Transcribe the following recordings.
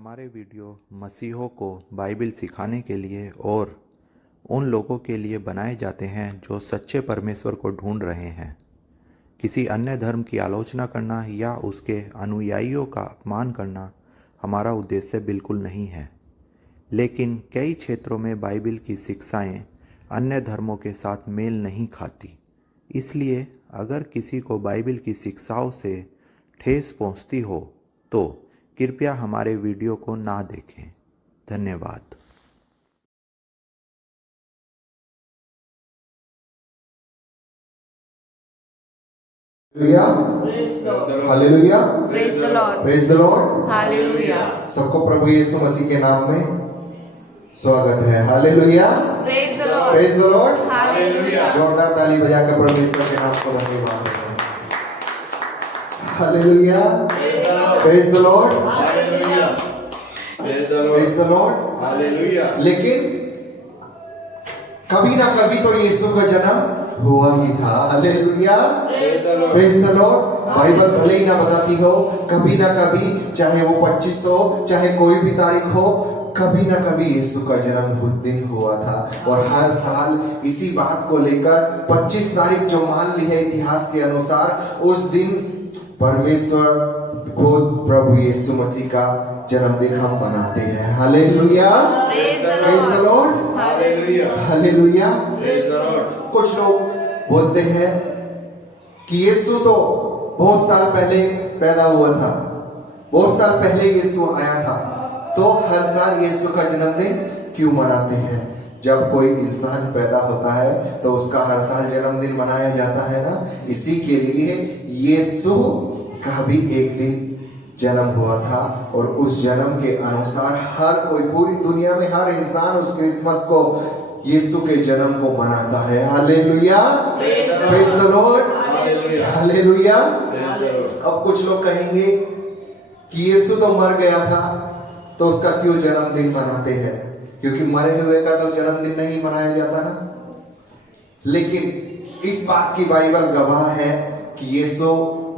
हमारे वीडियो मसीहों को बाइबिल सिखाने के लिए और उन लोगों के लिए बनाए जाते हैं जो सच्चे परमेश्वर को ढूंढ रहे हैं। किसी अन्य धर्म की आलोचना करना या उसके अनुयायियों का अपमान करना हमारा उद्देश्य बिल्कुल नहीं है, लेकिन कई क्षेत्रों में बाइबिल की शिक्षाएं अन्य धर्मों के साथ मेल नहीं खाती। इसलिए अगर किसी को बाइबिल की शिक्षाओं से ठेस पहुंचती हो तो कृपया हमारे वीडियो को ना देखें। धन्यवाद। Hallelujah, Praise the Lord. Praise the Lord. Hallelujah. सबको प्रभु यीशु मसीह के नाम में स्वागत है। Hallelujah, Praise the Lord. Praise the Lord. Hallelujah. जोरदार ताली बजाकर परमेश्वर के नाम को धन्यवाद दें। Hallelujah, praise the Lord, praise the Lord. Hallelujah. लेकिन कभी ना कभी तो यीशु का जन्म हुआ ही था। Hallelujah, praise the Lord. Bible भले ही ना बताती हो, कभी ना कभी, चाहे वो 25 हो, चाहे कोई भी तारीख हो, कभी ना कभी यीशु का जन्म उस दिन हुआ था। और हर साल इसी बात को लेकर 25 तारीख जो मान ली है इतिहास के अनुसार, उस दिन परमेश्वर खुद प्रभु यीशु मसीह का जन्मदिन हम मनाते हैं। Hallelujah, praise the Lord, hallelujah, hallelujah. Praise the Lord. कुछ लोग बोलते हैं कि यीशु तो बहुत साल पहले पैदा हुआ था, बहुत साल पहले यीशु आया था, तो हर साल यीशु का जन्मदिन क्यों मनाते हैं? जब कोई इंसान पैदा होता है तो उसका हर साल जन्मदिन मनाया जाता है ना। इसी के लिए यीशु का भी एक दिन जन्म हुआ था और उस जन्म के अनुसार हर कोई, पूरी दुनिया में हर इंसान उस क्रिसमस को, यीशु के जन्म को मनाता है। Hallelujah, praise the Lord, hallelujah. अब कुछ लोग कहेंगे कि यीशु तो मर गया था, तो उसका क्यों जन्मदिन मनाते हैं? क्योंकि मरे हुए का तो जन्मदिन नहीं मनाया जाता ना। लेकिन इस बात की बाइबल गवाह है कि यीशु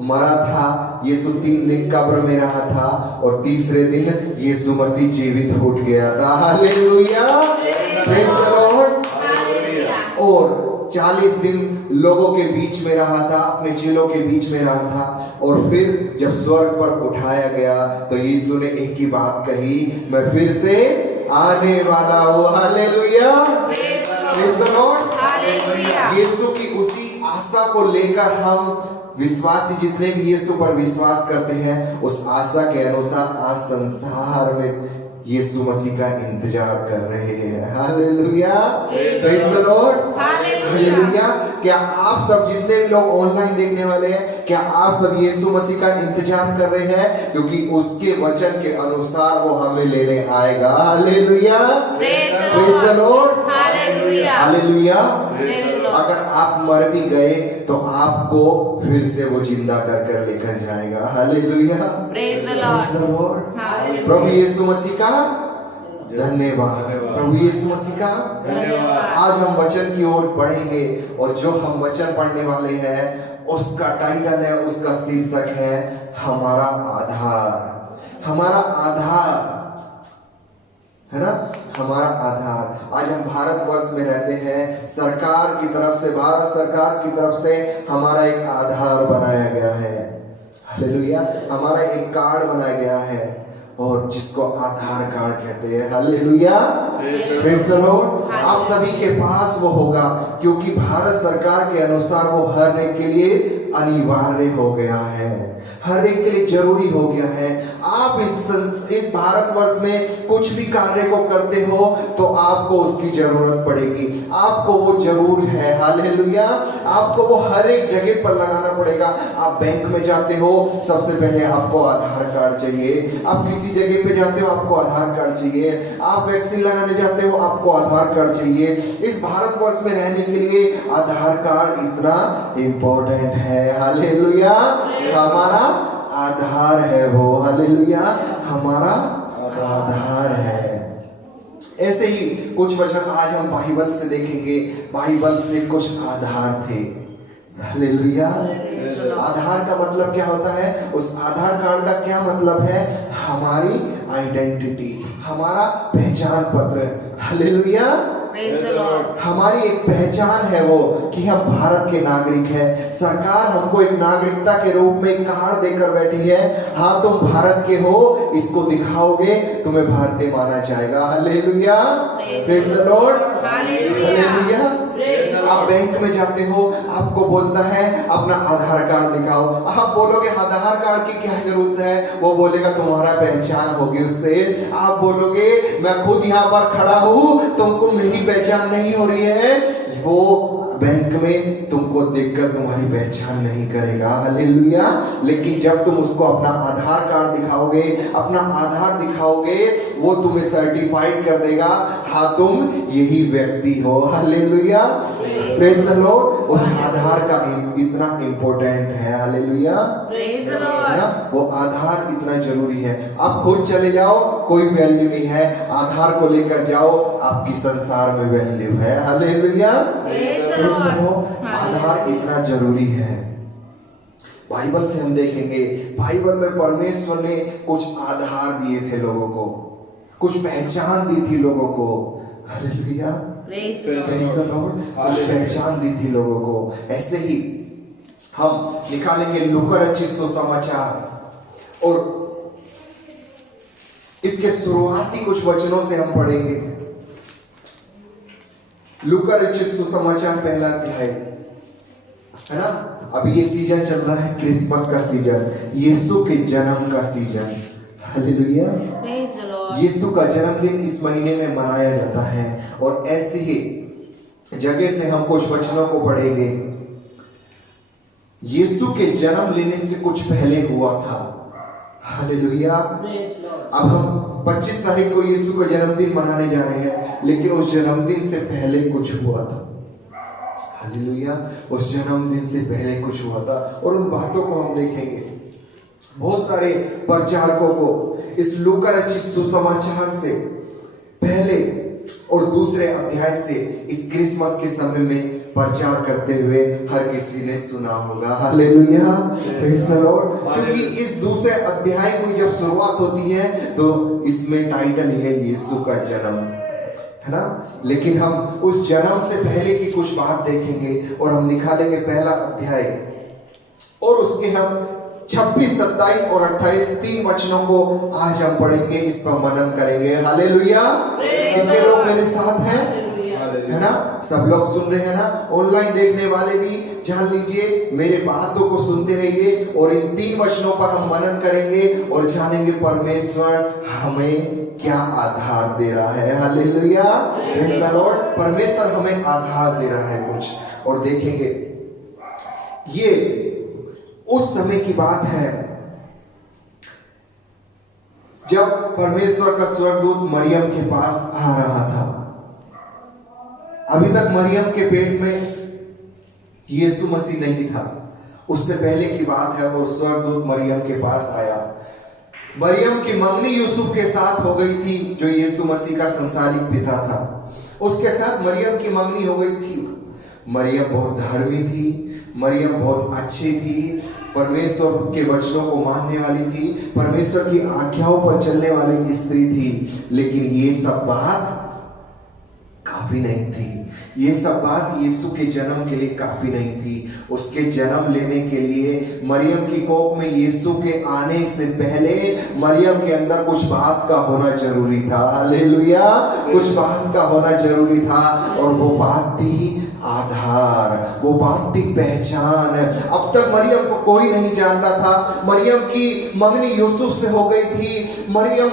मरा था, यीशु 3 दिन कब्र में रहा था और तीसरे दिन यीशु मसीह जीवित उठ गया था। Hallelujah, praise the Lord. और 40 दिन लोगों के बीच में रहा था, अपने चेलों के बीच में रहा था, और फिर जब स्वर्ग पर उठाया गया तो यीशु ने एक ही बात कही, मैं फिर से आने वाला हूँ। Hallelujah, praise the lord. यीशु की उसी आशा को लेकर हम विश्वासी जितने भी यीशु पर विश्वास करते हैं, उस आशा के अनुसार आज संसार में यीशु मसीह का इंतजार कर रहे हैं। Hallelujah, praise the Lord, hallelujah. क्या आप सब जितने भी लोग ऑनलाइन देखने वाले हैं, क्या आप सब यीशु मसीह का इंतजार कर रहे हैं? क्योंकि उसके वचन के अनुसार वो हमें लेने आएगा। Hallelujah, praise the Lord, hallelujah. अगर आप मर भी गए तो आपको फिर से वो जिंदा कर कर लेकर जाएगा। Hallelujah, Praise the praise the Lord. Lord. प्रभु यीशु मसीह का धन्यवाद, प्रभु यीशु मसीह का धन्यवाद। आज हम वचन की ओर बढ़ेंगे और जो हम वचन पढ़ने वाले हैं उसका टाइटल है, उसका शीर्षक है हमारा आधार। हमारा आधार है ना, हमारा आधार। आज हम भारतवर्ष में रहते हैं, सरकार की तरफ से, भारत सरकार की तरफ से हमारा एक आधार बनाया गया है। हालेलुया, हमारा एक कार्ड बनाया गया है और जिसको आधार कार्ड कहते हैं। Hallelujah, praise the Lord. आप सभी के पास वो होगा, क्योंकि भारत सरकार के अनुसार वो हर एक के लिए अनिवार्य हो गया है, हर एक के लिए जरूरी हो गया है। आप इस भारतवर्ष में कुछ भी कार्य को करते हो तो आपको उसकी जरूरत पड़ेगी, आपको वो जरूर है। हालेलुया, आपको वो हर एक जगह पर लगाना पड़ेगा। आप बैंक में जाते हो, सबसे पहले आपको आधार कार्ड चाहिए। आप किसी जगह पे जाते हो, आपको आधार कार्ड चाहिए। आप वैक्सीन लगाने जाते हो, आपको आधार कार्ड चाहिए। इस भारतवर्ष में रहने के लिए आधार कार्ड इतना इंपॉर्टेंट है। हालेलुया, हमारा आधार है वो। हालेलुया, हमारा आधार है। ऐसे ही कुछ वचन आज हम बाइबल से देखेंगे। बाइबल से कुछ आधार थे। हालेलुया, आधार का मतलब क्या होता है? उस आधार कार्ड का क्या मतलब है? हमारी आइडेंटिटी, हमारा पहचान पत्र। हालेलुया। Praise the Lord. हमारी एक पहचान है वो कि हम भारत के नागरिक हैं। सरकार हमको एक नागरिकता के रूप में एक कार्ड देकर बैठी है। हाँ, तुम भारत के हो, इसको दिखाओगे, तुम्हें भारतीय माना जाएगा। Hallelujah. Praise the Lord. Hallelujah. आप बैंक में जाते हो, आपको बोलता है अपना आधार कार्ड दिखाओ। आप बोलोगे आधार कार्ड की क्या जरूरत है? वो बोलेगा तुम्हारा पहचान होगी उससे। आप बोलोगे मैं खुद यहाँ पर खड़ा हूँ, तुमको मेरी पहचान नहीं हो रही है, वो बैंक में तुमको देखकर तुम्हारी पहचान नहीं करेगा। हालेलुया। लेकिन जब तुम उसको अपना आधार कार्ड दिखाओगे, अपना आधार दिखाओगे, वो तुम्हें सर्टिफाइड कर देगा, हाँ तुम यही व्यक्ति हो। हालेलुया। Praise the Lord. उस आधार का इतना इंपॉर्टेंट है। हालेलुया। Praise the है Lord. ना, वो आधार इतना जरूरी है। आप खुद चले जाओ, कोई वैल्यू नहीं है, आधार को लेकर जाओ, आपकी संसार में वैल्यू है। हालेलुया। आधार इतना जरूरी है। बाइबल से हम देखेंगे, बाइबल में परमेश्वर ने कुछ आधार दिए थे लोगों को, कुछ पहचान दी थी लोगों को। Hallelujah. Praise the Lord. Praise the Lord. कुछ पहचान दी थी लोगों को। ऐसे ही हम निकालेंगे लूका रचित सुसमाचार और इसके शुरुआती कुछ वचनों से हम पढ़ेंगे। लूका रचित सुसमाचार पहला अध्याय, है ना। अभी ये सीजन चल रहा है, क्रिसमस का सीजन, यीशु के जन्म का season. Hallelujah. Praise the Lord. यीशु का जन्मदिन इस महीने में मनाया जाता है। और ऐसी ही जगह से हम कुछ वचनों को पढ़ेंगे। यीशु के जन्म लेने से कुछ पहले हुआ था। हालेलुया। अब हम 25 तारीख को यीशु का जन्मदिन मनाने जा रहे हैं, लेकिन उस जन्मदिन से पहले कुछ हुआ था। हालेलुया। उस जन्मदिन से पहले कुछ हुआ था और उन बातों को हम देखेंगे। बहुत सारे प्रचारकों को इस लूका रचित सुसमाचार से पहले और दूसरे अध्याय से इस क्रिसमस के समय में प्रचार करते हुए हर किसी ने सुना होगा। हालेलुया। Praise the Lord. क्योंकि इस दूसरे अध्याय की जब शुरुआत होती है तो इसमें टाइटल है यीशु का जन्म, है ना। लेकिन हम उस जन्म से पहले की कुछ बात देखेंगे और हम निकालेंगे पहला अध्याय और उसके हम 26, 27 और 28 तीन वचनों को आज हम पढ़ेंगे, इस पर मनन करेंगे। हालेलुया। कितने लोग मेरे साथ हैं? है ना, सब लोग सुन रहे हैं ना। ऑनलाइन देखने वाले भी जान लीजिए, मेरे बातों को सुनते रहिए और इन तीन वचनों पर हम मनन करेंगे और जानेंगे परमेश्वर हमें क्या आधार दे रहा है। हालेलुया। Praise the Lord. परमेश्वर हमें आधार दे रहा है कुछ, और देखेंगे ये उस समय की बात है जब परमेश्वर का स्वर्गदूत मरियम के पास आ रहा था। अभी तक मरियम के पेट में यीशु मसीह नहीं था। उससे पहले की बात है, वो स्वर्गदूत मरियम के पास आया। मरियम की मंगनी यूसुफ के साथ हो गई थी, जो यीशु मसीह का संसारिक पिता था। उसके साथ मरियम की मंगनी हो गई थी। मरियम बहुत धर्मी थी, मरियम बहुत अच्छी थी, परमेश्वर के वचनों को मानने वाली थी, परमेश्वर की आज्ञाओं पर चलने वाली स्त्री थी। लेकिन ये सब बात काफी नहीं थी। ये सब बात यीशु के जन्म के लिए काफी नहीं थी। उसके जन्म लेने के लिए मरियम की कोख में यीशु के आने से पहले मरियम के अंदर कुछ बात का होना जरूरी था। हालेलुया। कुछ बात का होना जरूरी था और वो बात थी आधार, वो बात थी पहचान। अब तक मरियम को कोई नहीं जानता था। मरियम की मंगनी यूसुफ से हो गई थी। मरियम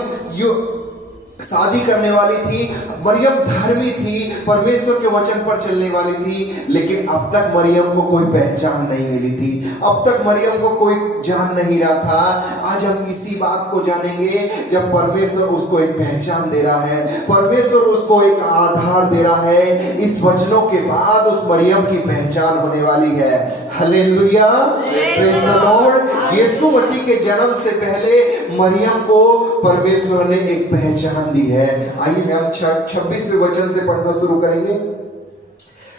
शादी करने वाली थी। मरियम धर्मी थी, परमेश्वर के वचन पर चलने वाली थी। लेकिन अब तक मरियम को कोई पहचान नहीं मिली थी। अब तक मरियम को कोई जान नहीं रहा था। आज हम इसी बात को जानेंगे, जब परमेश्वर उसको एक पहचान दे रहा है, परमेश्वर उसको एक आधार दे रहा है। इस वचनों के बाद उस मरियम की पहचान होने वाली है। हालेलुया। Praise the lord. यीशु मसीह के जन्म से पहले मरियम को परमेश्वर ने एक पहचान दी है। आइए हम 26वें वचन से पढ़ना शुरू करेंगे।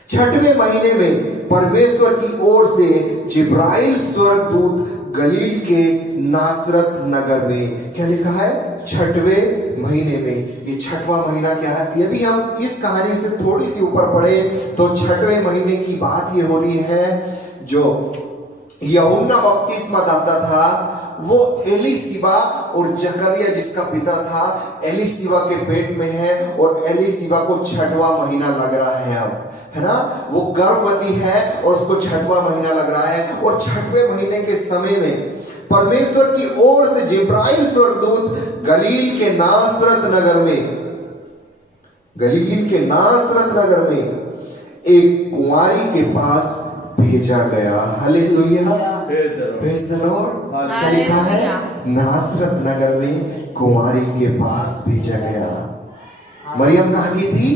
6वें महीने में परमेश्वर की ओर से जिब्राइल स्वर्गदूत गलील के नासरत नगर में। क्या लिखा है? 6वें महीने में। ये 6वां महीना क्या है? यदि हम इस कहानी से थोड़ी सी ऊपर पढ़े तो 6वें महीने की बात ये हो रही है, जो यूहन्ना बपतिस्मा दाता था वो एलीशिबा और जकरिया जिसका पिता था एलीशिबा के पेट में है, और एलीशिबा को 6वां महीना लग रहा है अब, है ना। वो गर्भवती है और उसको 6वां महीना लग रहा है। और 6वें महीने के समय में परमेश्वर की ओर से जिब्राइल स्वर्गदूत गलील के नासरत नगर में एक कुंवारी के पास भेजा गया। Hallelujah, praise the Lord. क्या लिखा है? नासरत नगर में कुंवारी के पास भेजा गया। मरियम कहाँ की थी?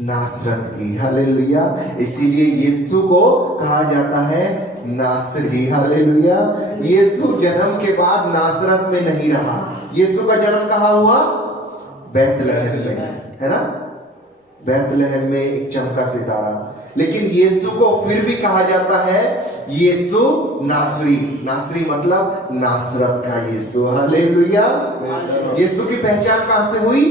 नासरत की। हालेलुया। इसीलिए यीशु को कहा जाता है नासरी। हालेलुया। यीशु जन्म के बाद नासरत में नहीं रहा। यीशु का जन्म कहाँ हुआ? बैतलहम में, है ना। बैतलहम में एक चमका सितारा। लेकिन यीशु को फिर भी कहा जाता है यीशु नासरी। नासरी मतलब नासरत का यीशु। हालेलुया। यीशु की पहचान कहां से हुई?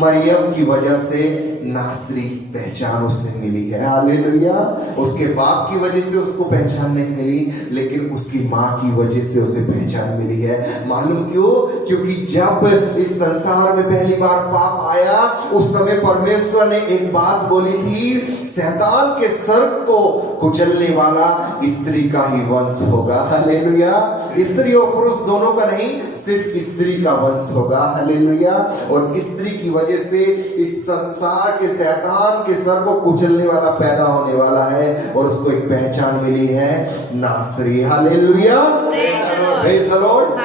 मरियम की वजह से नासरी पहचान उसे मिली है। हालेलुया। उसके बाप की वजह से उसको पहचान नहीं मिली, लेकिन उसकी माँ की वजह से उसे पहचान मिली है। मालूम क्यों? क्योंकि जब इस संसार में पहली बार पाप आया उस समय परमेश्वर ने एक बात बोली थी, शैतान के सर्प को कुचलने वाला स्त्री का ही वंश होगा। हालेलुया। स्त्री और पुरुष दोनों का नहीं, सिर्फ स्त्री का वंश होगा। हालेलुया। और स्त्री की वजह से इस संसार के शैतान के सर को कुचलने वाला पैदा होने वाला है, और उसको एक पहचान मिली है नासरी। Hallelujah, praise the Lord,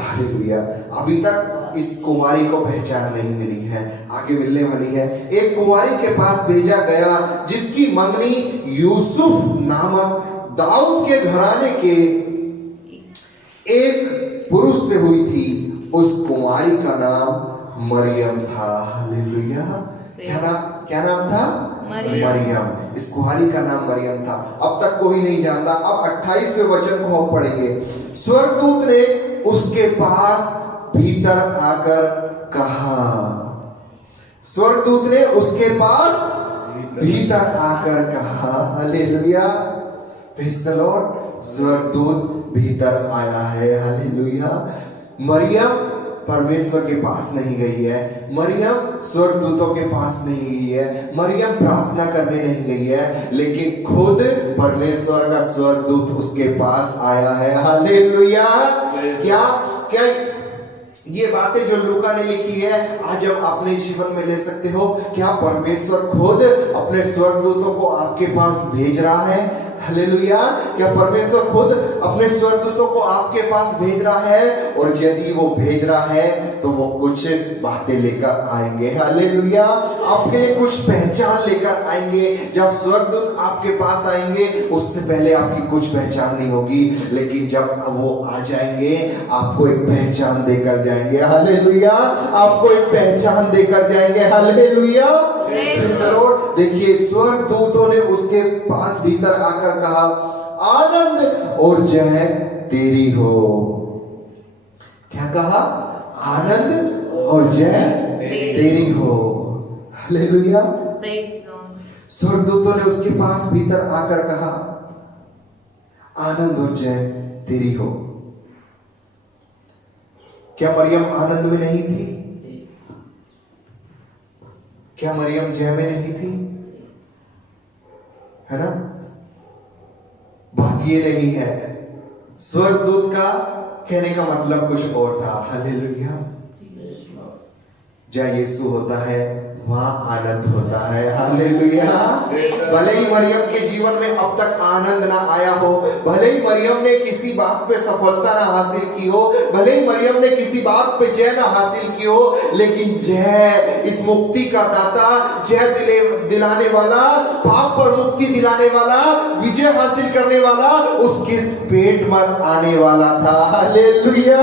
hallelujah. अभी तक इस कुंवारी को पहचान नहीं मिली है, आगे मिलने वाली है। एक कुंवारी के पास भेजा गया जिसकी मंगनी यूसुफ नामक दाऊद के घराने के एक पुरुष से हुई थी। उस कुंवारी का नाम मरियम था। हालेलुया। क्या नाम था? मरियम। इस कुंवारी का नाम मरियम था। अब तक कोई नहीं जानता। अब 28वें वचन को हम पढ़ेंगे। स्वर्गदूत ने उसके पास भीतर आकर कहा। स्वर्गदूत ने उसके पास भीतर आकर कहा। Hallelujah, praise the Lord. स्वर्गदूत भीतर आया है। हालेलुया। मरियम परमेश्वर के पास नहीं गई है। मरियम स्वर्गदूतों के पास नहीं गई है। मरियम प्रार्थना करने नहीं गई है, लेकिन खुद परमेश्वर का स्वर्गदूत उसके पास आया है। हालेलुया। क्या ये बातें जो लूका ने लिखी है आज आप अपने जीवन में ले सकते हो? क्या परमेश्वर खुद अपने स्वर्गदूतों को आपके पास भेज रहा है? हालेलुया। क्या परमेश्वर खुद अपने स्वर्गदूतों को आपके पास भेज रहा है? और यदि वो भेज रहा है तो वो कुछ बातें लेकर आएंगे। हालेलुया। आपके लिए कुछ पहचान लेकर आएंगे। जब स्वर्गदूत आपके पास आएंगे उससे पहले आपकी कुछ पहचान नहीं होगी, लेकिन जब वो आ जाएंगे आपको एक पहचान देकर जाएंगे। हालेलुया। आपको एक पहचान देकर जाएंगे। हालेलुया। देखिए, स्वर्गदूतों ने उसके पास भीतर आकर कहा, आनंद और जय तेरी हो। क्या कहा? आनंद और जय तेरी हो। हालेलुया। स्वर्गदूतों ने उसके पास भीतर आकर कहा, आनंद और जय तेरी हो। क्या मरियम आनंद में नहीं थी? क्या मरियम जय में नहीं थी? है ना। बात ये नहीं है। स्वर्गदूत का कहने का मतलब कुछ और था। हालेलुया। जहाँ यीशु होता है वहां आनंद होता है। हालेलुया। भले ही मरियम के जीवन में अब तक आनंद ना आया हो, भले ही मरियम ने किसी बात पे सफलता ना हासिल की हो, भले ही मरियम ने किसी बात पे जय ना हासिल की हो, लेकिन जय, इस मुक्ति का दाता, जय दिलाने वाला, पाप पर मुक्ति दिलाने वाला, विजय हासिल करने वाला उसके पेट में आने वाला था। Hallelujah,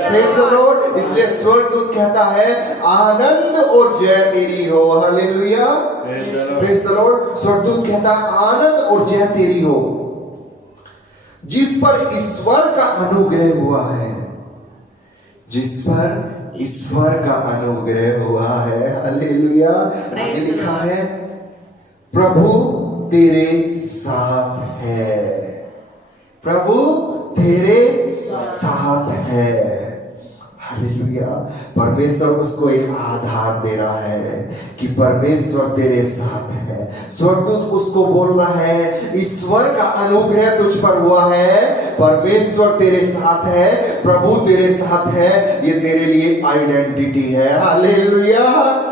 praise the Lord. इसलिए स्वर्गदूत कहता है आनंद और जय तेरी हो। Hallelujah, praise the Lord. स्वर्गदूत कहता आनंद और जय तेरी हो। जिस पर ईश्वर का अनुग्रह हुआ है, जिस पर ईश्वर का अनुग्रह हुआ है। हालेलुया। आगे लिखा है, प्रभु तेरे साथ है, प्रभु तेरे साथ है। हालेलुया। परमेश्वर उसको एक आधार दे रहा है कि परमेश्वर तेरे साथ है। स्वर्गदूत उसको बोल रहा है, ईश्वर का अनुग्रह तुझ पर हुआ है, परमेश्वर तेरे साथ है, प्रभु तेरे साथ है, ये तेरे लिए आइडेंटिटी है। Hallelujah,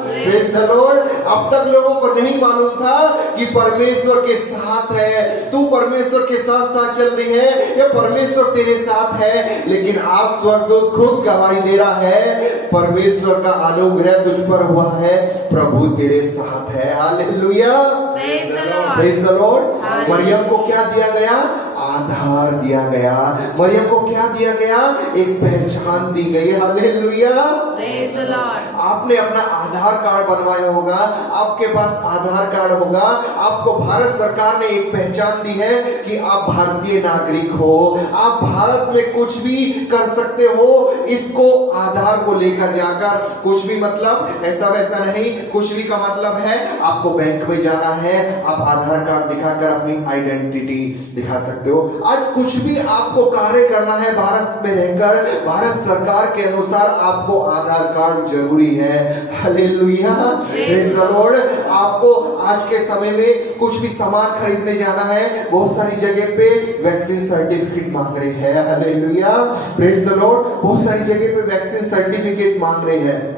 praise the Lord. अब तक लोगों को नहीं मालूम था कि परमेश्वर के साथ है, तू परमेश्वर के साथ साथ चल रही है, ये परमेश्वर तेरे साथ है, लेकिन आज स्वर्गदूत खुद गवाही दे रहा है, परमेश्वर का अनुग्रह तुझ पर हुआ है, प्रभु तेरे साथ है। Hallelujah, praise the Lord. Mariam को क्या दिया गया? आधार दिया गया। मरियम को क्या दिया गया? एक पहचान दी गई। Hallelujah, praise the Lord. आपने अपना आधार कार्ड बनवाया होगा, आपके पास आधार कार्ड होगा, आपको भारत सरकार ने एक पहचान दी है कि आप भारतीय नागरिक हो, आप भारत में कुछ भी कर सकते हो। इसको आधार को लेकर जाकर कुछ भी मतलब ऐसा वैसा नहीं, कुछ भी का मतलब है आपको बैंक में जाना है, आप आधार कार्ड दिखाकर अपनी आइडेंटिटी दिखा सकते हो। आज कुछ भी आपको कार्य करना है भारत में रहकर, भारत सरकार के अनुसार आपको आधार कार्ड जरूरी है। Hallelujah, praise the Lord. आपको आज के समय में कुछ भी सामान खरीदने जाना है, बहुत सारी जगह पे वैक्सीन सर्टिफिकेट मांग रहे हैं। Hallelujah, praise the Lord. बहुत सारी जगह पे वैक्सीन सर्टिफिकेट मांग रहे हैं,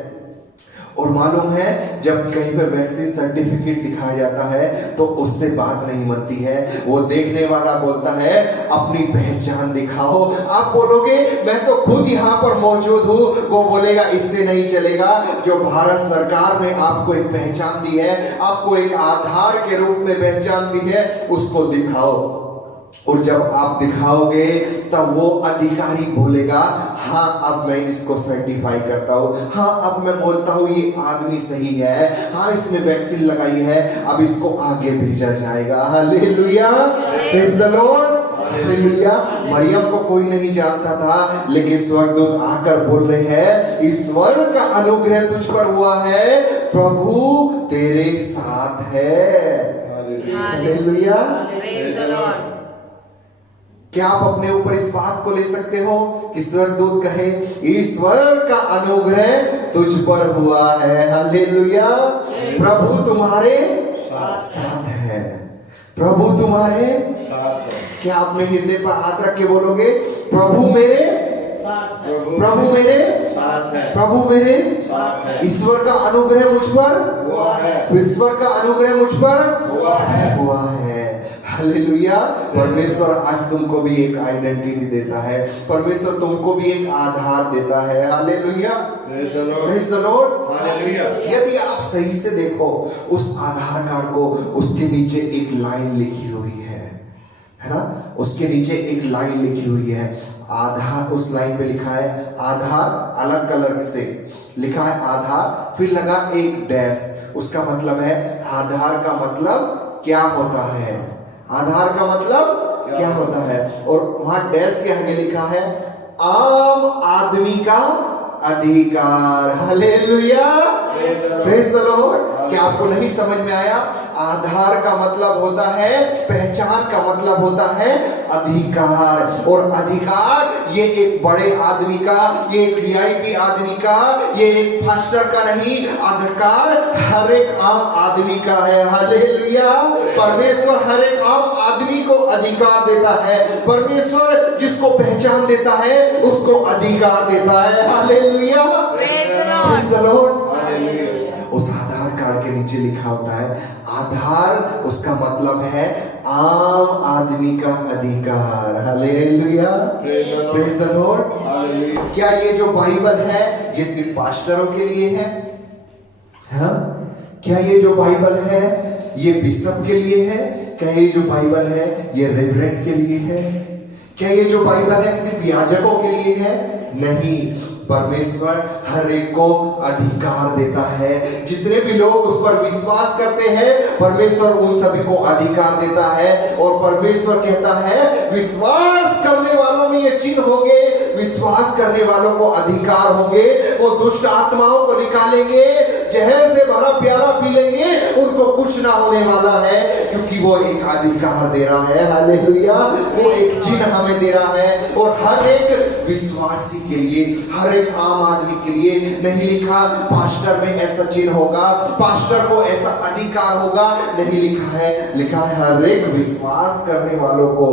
और मालूम है जब कहीं पर वैक्सीन सर्टिफिकेट दिखाया जाता है तो उससे बात नहीं बनती है। वो देखने वाला बोलता है अपनी पहचान दिखाओ। आप बोलोगे मैं तो खुद यहाँ पर मौजूद हूँ, वो बोलेगा इससे नहीं चलेगा। जो भारत सरकार ने आपको एक पहचान दी है, आपको एक आधार के रूप में पहचान दी है, उसको दिखाओ। और जब आप दिखाओगे तब वो अधिकारी बोलेगा हाँ अब मैं इसको सर्टिफाई करता हूँ, हाँ अब मैं बोलता हूँ ये आदमी सही है, हाँ इसने वैक्सीन लगाई है, अब इसको आगे भेजा जाएगा। Hallelujah, praise the Lord. Hallelujah. Mariam को कोई नहीं जानता था, लेकिन स्वर्गदूत आकर बोल रहे हैं ईश्वर का अनुग्रह तुझ पर हुआ है, प्रभु तेरे साथ है। Hallelujah, praise the Lord. क्या आप अपने ऊपर इस बात को ले सकते हो कि स्वर्गदूत कहे ईश्वर का अनुग्रह तुझ पर हुआ है। हालेलुया, प्रभु तुम्हारे साथ है, प्रभु तुम्हारे साथ है। क्या अपने हृदय पर हाथ रख के बोलोगे प्रभु मेरे साथ है, प्रभु मेरे साथ है, प्रभु मेरे साथ है। ईश्वर का अनुग्रह मुझ पर हुआ है, ईश्वर का अनुग्रह मुझ पर हुआ है। हालेलुया। परमेश्वर आज तुमको भी एक आइडेंटिटी देता है, परमेश्वर तुमको भी एक आधार देता है। Hallelujah, praise the Lord. Hallelujah. यदि आप सही से देखो उस आधार कार्ड को, उसके नीचे एक लाइन लिखी हुई है ना, उसके नीचे एक लाइन लिखी हुई है आधार। उस लाइन पे लिखा है आधार, अलग कलर से लिखा है आधार, फिर लगा एक डैश। उसका मतलब है आधार का मतलब क्या होता है, आधार का मतलब क्या होता है। और वहां डैश के आगे लिखा है आम आदमी का अधिकार। Hallelujah, praise the Lord. क्या आपको नहीं समझ में आया? आधार का मतलब होता है पहचान, का मतलब होता है अधिकार। और अधिकार ये एक बड़े आदमी का, ये एक वीआईपी आदमी का, ये एक फास्टर का नहीं, अधिकार हर एक आम आदमी का है। हालेलुया। परमेश्वर हर एक आम आदमी को अधिकार देता है, परमेश्वर जिसको पहचान देता है उसको अधिकार देता है। Hallelujah, praise the Lord. उस आधार कार्ड के नीचे लिखा होता है आधार, उसका मतलब है आम आदमी का अधिकार। Hallelujah, praise the Lord. क्या ये जो बाइबल है ये सिर्फ पास्टरों के लिए है? हाँ? क्या ये जो बाइबल है ये बिशप के लिए है? क्या ये जो बाइबल है ये रेवरेंड के लिए है? क्या ये जो बाइबल है सिर्फ याजकों के लिए है? नहीं, परमेश्वर हर एक को अधिकार देता है। जितने भी लोग उस पर विश्वास करते हैं परमेश्वर उन सभी को अधिकार देता है। और परमेश्वर कहता है विश्वास करने वालों में ये चिन्ह होंगे, विश्वास करने वालों को अधिकार होंगे, वो दुष्ट आत्माओं को निकालेंगे, जहर से भरा प्याला पी लेंगे, उनको कुछ ना होने वाला है, क्योंकि वो एक अधिकार दे रहा है। हालेलुया, वो एक चिन्ह हमें दे रहा है। और हर एक विश्वासी के लिए, हर एक आम आदमी के लिए नहीं लिखा पास्टर में ऐसा चिन्ह होगा, पास्टर को ऐसा अधिकार होगा, नहीं लिखा है, लिखा है हर एक विश्वास करने वालों को।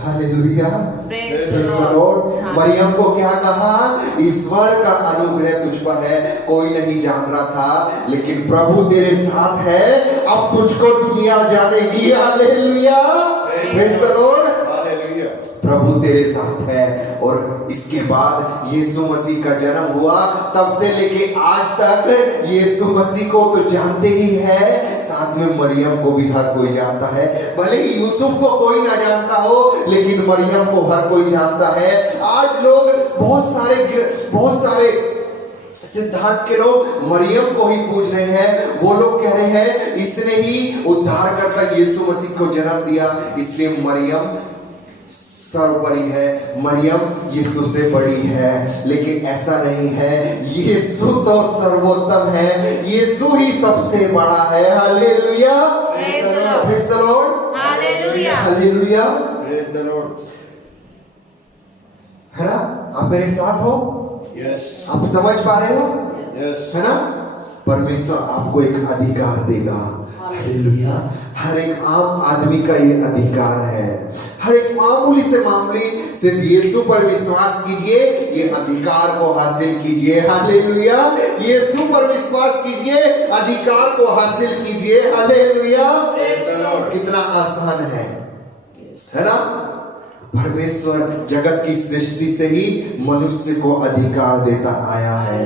Hallelujah, praise the Lord. Mariam को क्या कहा? ईश्वर का अनुग्रह तुझ पर है, कोई नहीं जान रहा था, लेकिन प्रभु तेरे साथ है, अब तुझको दुनिया जानेगी। Hallelujah, praise the lord. प्रभु तेरे साथ है। और इसके बाद यीशु मसीह का जन्म हुआ, तब से लेके आज तक यीशु मसीह को तो जानते ही है, साथ में मरियम को भी हर कोई जानता है। भले ही यूसुफ को कोई ना जानता हो, लेकिन मरियम को हर कोई जानता है। आज लोग बहुत सारे सिद्धांत के लोग मरियम को ही पूज रहे हैं। वो लोग कह रहे हैं इसने ही उद्धारकर्ता यीशु मसीह को जन्म दिया, इसलिए मरियम सर्वोपरि है, मरियम यीशु से बड़ी है। लेकिन ऐसा नहीं है, यीशु तो सर्वोत्तम है, यीशु ही सबसे बड़ा है। Hallelujah, praise the Lord, hallelujah, hallelujah, praise the Lord. है ना? आप मेरे साथ हो? यस। आप समझ पा रहे हो? यस। है ना? परमेश्वर आपको एक अधिकार देगा। हालेलुया, हर एक आम आदमी का ये अधिकार है। हर एक मामूली से मामूली सिर्फ यीशु पर विश्वास कीजिए, ये अधिकार को हासिल कीजिए। हालेलुया, यीशु पर विश्वास कीजिए, अधिकार को हासिल कीजिए। हालेलुया, कितना आसान है ना? परमेश्वर जगत की सृष्टि से ही मनुष्य को अधिकार देता आया है।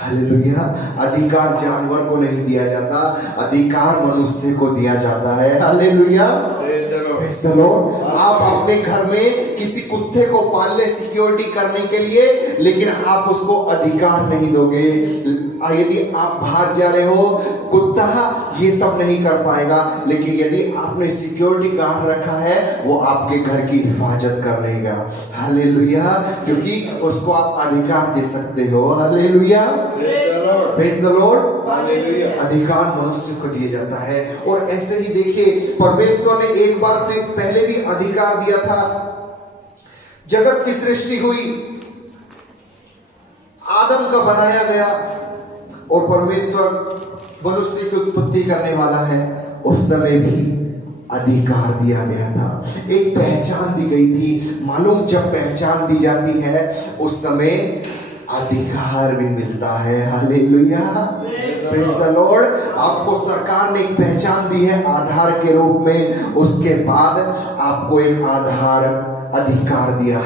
हालेलुया, अधिकार जानवर को नहीं दिया जाता, अधिकार मनुष्य को दिया जाता है। Hallelujah, praise the Lord. आप अपने घर में किसी कुत्ते को पाल ले सिक्योरिटी करने के लिए, लेकिन आप उसको अधिकार नहीं दोगे। यदि आप बाहर जा रहे हो, कुत्ता ये सब नहीं कर पाएगा, लेकिन यदि आपने सिक्योरिटी गार्ड रखा है, वो आपके घर की हिफाजत कर लेगा। हालेलुया, क्योंकि उसको आप अधिकार दे सकते हो। Hallelujah, praise the Lord. Hallelujah, अधिकार मनुष्य को दिया जाता है। और ऐसे ही देखिए, परमेश्वर ने एक बार फिर पहले भी अधिकार दिया था। जगत की सृष्टि हुई, आदम का बनाया गया, और परमेश्वर मनुष्य की उत्पत्ति करने वाला है। उस समय भी अधिकार दिया गया था, एक पहचान दी गई थी। मालूम, जब पहचान दी जाती है उस समय अधिकार भी मिलता है। Hallelujah, praise the Lord. आपको सरकार ने एक पहचान दी है आधार के रूप में, उसके बाद आपको एक आधार अधिकार दिया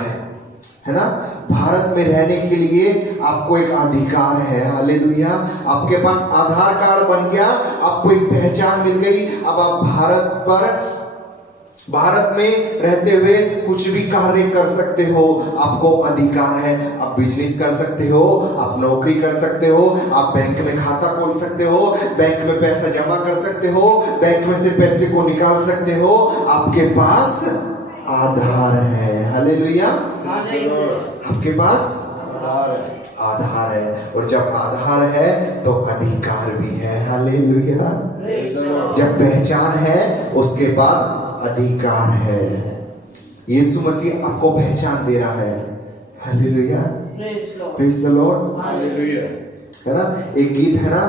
है ना? भारत में रहने के लिए आपको एक अधिकार है। हालेलुया, आपके पास आधार कार्ड बन गया, आपको एक पहचान मिल गई। अब आप भारत में रहते हुए कुछ भी कार्य कर सकते हो, आपको अधिकार है। आप बिजनेस कर सकते हो, आप नौकरी कर सकते हो, आप बैंक में खाता खोल सकते हो, बैंक में पैसा जमा कर सकते हो, बैंक में से पैसे को निकाल सकते हो। आपके पास आधार है। हालेलुया, आपके पास आधार है। और जब आधार है तो अधिकार भी है। हालेलुया, जब पहचान है उसके बाद अधिकार है। यीशु मसीह आपको पहचान दे रहा है। Hallelujah, praise the Lord. Hallelujah, है ना? एक गीत है ना,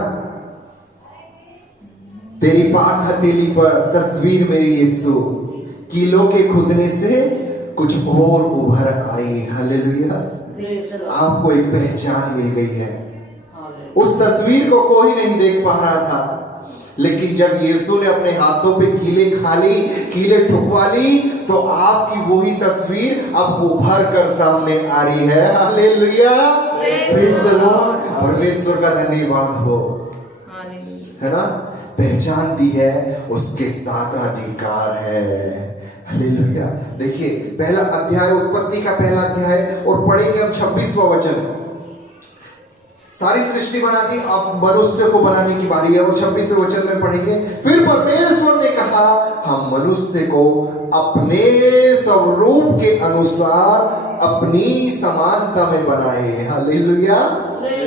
तेरी पाक हथेली पर तस्वीर मेरी यीशु, कीलों के खुदने से कुछ और उभर आई। हालेलुया, आपको एक पहचान मिल गई है। उस तस्वीर को कोई नहीं देख पा रहा था, लेकिन जब यीशु ने अपने हाथों पे कीले खा ली, कीले ठुकवा ली, तो आपकी वही तस्वीर अब उभर कर सामने आ रही है। Hallelujah, praise the Lord. परमेश्वर का धन्यवाद हो, है ना? पहचान दी है, उसके साथ अधिकार है। हालेलुया। देखिए, पहला अध्याय, उत्पत्ति का पहला अध्याय, और पढ़ेंगे हम 26वां वचन। सारी सृष्टि बना दी, अब मनुष्य को बनाने की बारी है। और 26वें वचन में पढ़ेंगे, फिर परमेश्वर ने कहा हम मनुष्य को अपने स्वरूप के अनुसार अपनी समानता में बनाए। हालेलुया।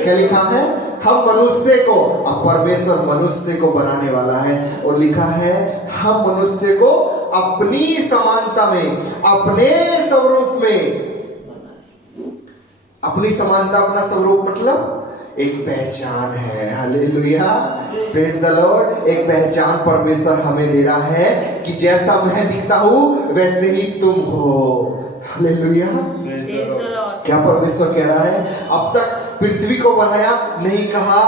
क्या लिखा है? हम मनुष्य को, अब परमेश्वर मनुष्य को बनाने वाला है और लिखा है हम मनुष्य को अपनी समानता में, अपने स्वरूप में। अपनी समानता, अपना स्वरूप मतलब एक पहचान है। Hallelujah, praise the Lord. एक पहचान परमेश्वर हमें दे रहा है कि जैसा मैं दिखता हूं वैसे ही तुम हो। हालेलुया। क्या परमेश्वर कह रहा है? अब तक पृथ्वी को बनाया, नहीं कहा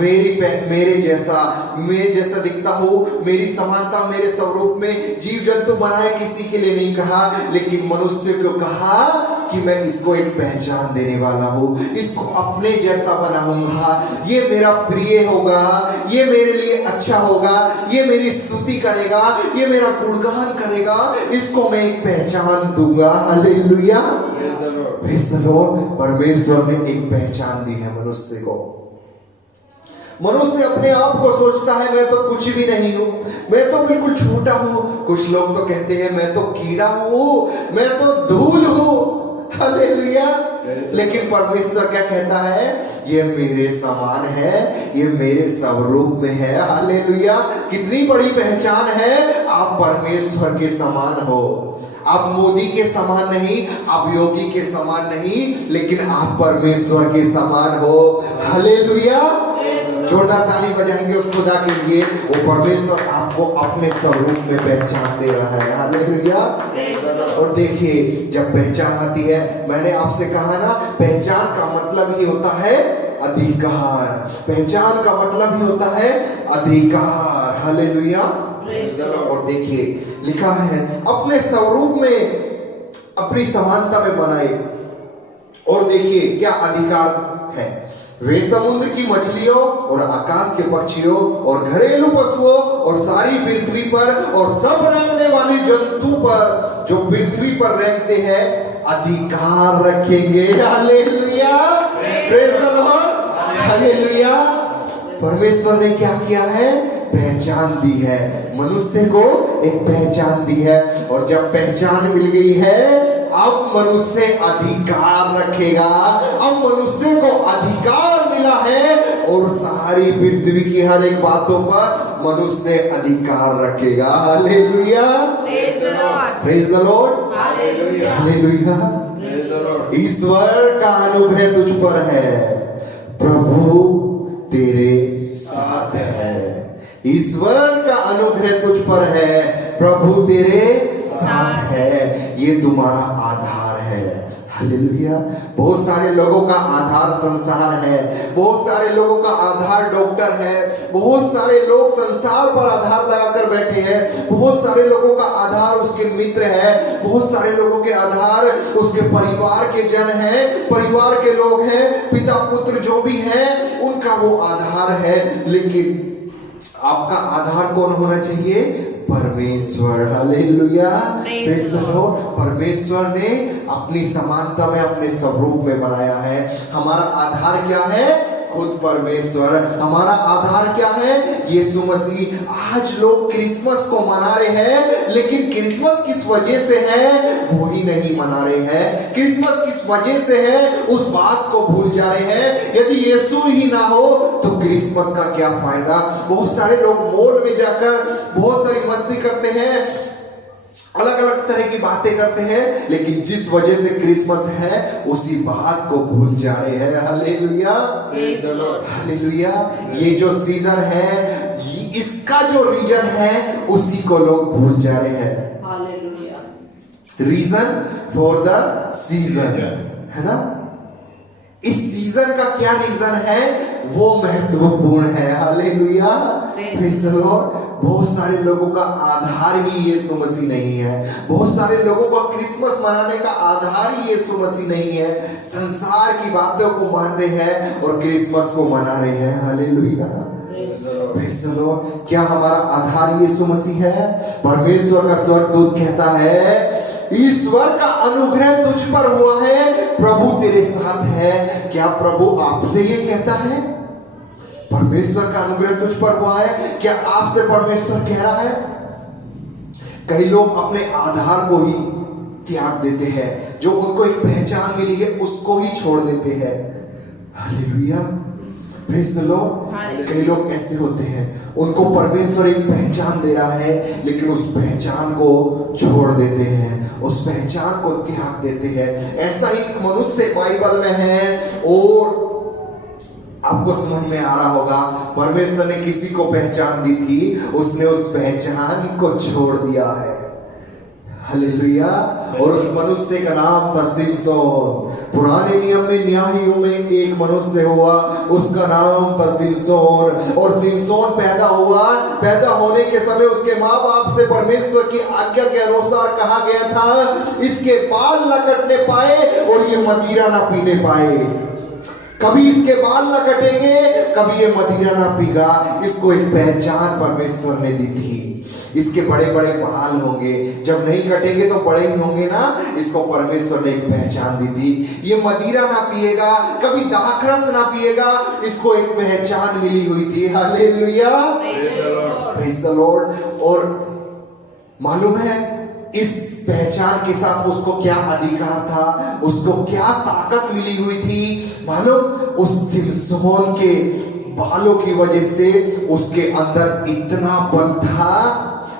मेरे जैसा, मैं जैसा दिखता हूँ, मेरी समानता, मेरे स्वरूप में जीव जंतु बनाए, किसी के लिए नहीं कहा, लेकिन मनुष्य को कहा कि मैं इसको एक पहचान देने वाला हूँ, इसको अपने जैसा बनाऊंगा, ये मेरा प्रिय होगा, ये मेरे लिए अच्छा होगा, ये मेरी स्तुति करेगा, ये मेरा गुणगान करेगा, इसको मैं एक पहचान दूंगा। Hallelujah, praise the Lord. परमेश्वर ने एक पहचान दी है मनुष्य को। मनुष्य अपने आप को सोचता है मैं तो कुछ भी नहीं हूं, मैं तो बिल्कुल छोटा हूं। कुछ लोग तो कहते हैं मैं तो कीड़ा हूं, मैं तो धूल हूं। हालेलुया। लेकिन परमेश्वर क्या कहता है? ये मेरे समान है, ये मेरे स्वरूप में है। हालेलुया। कितनी बड़ी पहचान है, आप परमेश्वर के समान हो। आप मोदी के समान नहीं, आप योगी के समान नहीं, लेकिन आप परमेश्वर के समान हो। हालेलुया। जोरदार ताली बजाएंगे उस खुदा के लिए। वो परमेश्वर आपको अपने स्वरूप में पहचान दे रहा है। हालेलुया। और देखिए, जब पहचान आती है, मैंने आपसे कहा ना, पहचान का मतलब ही होता है अधिकार। पहचान का मतलब ही होता है अधिकार। हालेलुया। और देखिए लिखा है अपने स्वरूप में, अपनी समानता में बनाए। और देखिए क्या अधिकार है, वे समुद्र की मछलियों और आकाश के पक्षियों और घरेलू पशुओं और सारी पृथ्वी पर और सब रेंगने वाले जंतु पर जो पृथ्वी पर रहते हैं अधिकार रखेंगे। Hallelujah, praise the Lord. Hallelujah. परमेश्वर ने क्या किया है? पहचान दी है मनुष्य को, एक पहचान दी है। और जब पहचान मिल गई है, अब मनुष्य अधिकार रखेगा। अब मनुष्य को अधिकार मिला है और सारी पृथ्वी की हर एक बातों पर मनुष्य अधिकार रखेगा। Hallelujah, praise the Lord. Hallelujah, hallelujah. ईश्वर का अनुग्रह तुझ पर है, प्रभु तेरे साथ है। ईश्वर का अनुग्रह तुझ पर है, प्रभु तेरे साथ है। ये तुम्हारा आधार है। हालेलुया। बहुत सारे लोगों का आधार संसार है, बहुत सारे लोगों का आधार डॉक्टर है, बहुत सारे लोग संसार पर आधार लगाकर बैठे हैं, बहुत सारे लोगों का आधार उसके मित्र है, बहुत सारे लोगों के आधार उसके परिवार के जन हैं, परिवार के लोग हैं, पिता पुत्र जो भी हैं उनका वो आधार है। लेकिन आपका आधार कौन होना चाहिए? परमेश्वर। Hallelujah, praise the Lord. परमेश्वर ने अपनी समानता में, अपने स्वरूप में बनाया है। हमारा आधार क्या है? खुद परमेश्वर। हमारा आधार क्या है? यीशु मसीह। आज लोग क्रिसमस को मना रहे हैं, लेकिन क्रिसमस किस वजह से है वो ही नहीं मना रहे हैं। क्रिसमस किस वजह से है उस बात को भूल जा रहे हैं। यदि यीशु ही ना हो तो क्रिसमस का क्या फायदा। बहुत सारे लोग मॉल में जाकर बहुत सारी मस्ती करते हैं, अलग अलग तरह की बातें करते हैं, लेकिन जिस वजह से क्रिसमस है उसी बात को भूल जा रहे हैं। Hallelujah, hallelujah. ये जो सीजन है, इसका जो रीजन है उसी को लोग भूल जा रहे हैं। Hallelujah. Reason for the season, है ना। इस सीजन का क्या रीजन है वो महत्वपूर्ण है। Hallelujah, praise the Lord. बहुत सारे लोगों का आधार ही यीशु मसीह नहीं है। बहुत सारे लोगों का क्रिसमस मनाने का आधार ही यीशु मसीह नहीं है। संसार की बातों को मान रहे हैं और क्रिसमस को मना रहे हैं। Hallelujah, praise the Lord. क्या हमारा आधार यीशु मसीह है? परमेश्वर का स्वर्गदूत कहता है ईश्वर का अनुग्रह तुझ पर हुआ है, प्रभु तेरे साथ है। क्या प्रभु आपसे ये कहता है? परमेश्वर का अनुग्रह तुझ पर हुआ है, क्या आपसे परमेश्वर कह रहा है? कई लोग अपने आधार को ही त्याग देते हैं, जो उनको एक पहचान मिली है उसको ही छोड़ देते हैं। Hallelujah, praise the Lord. कई लोग ऐसे होते हैं, उनको परमेश्वर एक पहचान दे रहा है, लेकिन उस पहचान को छोड़ देते हैं, उस पहचान को त्याग देते हैं। ऐसा ही मनुष्य बाइबल में है, और आपको समझ में आ रहा होगा, परमेश्वर ने किसी को पहचान दी थी, उसने उस पहचान को छोड़ दिया है। हालेलुया। और उस मनुष्य का नाम था सिमसोन। पुराने नियम में न्यायियों में एक मनुष्य हुआ, उसका नाम था सिमसोन। और सिमसोन पैदा होने के समय उसके माँ बाप से परमेश्वर की आज्ञा के अनुसार कहा गया था, इसके बाल न कटने पाए और ये मदिरा ना पीने पाए। कभी इसके बाल ना कटेंगे, कभी ये मदिरा ना पीगा। इसको एक पहचान परमेश्वर ने दी थी। इसके बड़े बड़े बाल होंगे, जब नहीं कटेंगे तो बड़े ही होंगे ना। इसको परमेश्वर ने एक पहचान दी थी, ये मदिरा ना पिएगा, कभी दाखरस ना पिएगा। इसको एक पहचान मिली हुई थी। Hallelujah, praise the Lord. और मालूम है इस पहचान के साथ उसको क्या अधिकार था, उसको क्या ताकत मिली हुई थी मालूम? उस सिमसोन के बालों की वजह से उसके अंदर इतना बल था।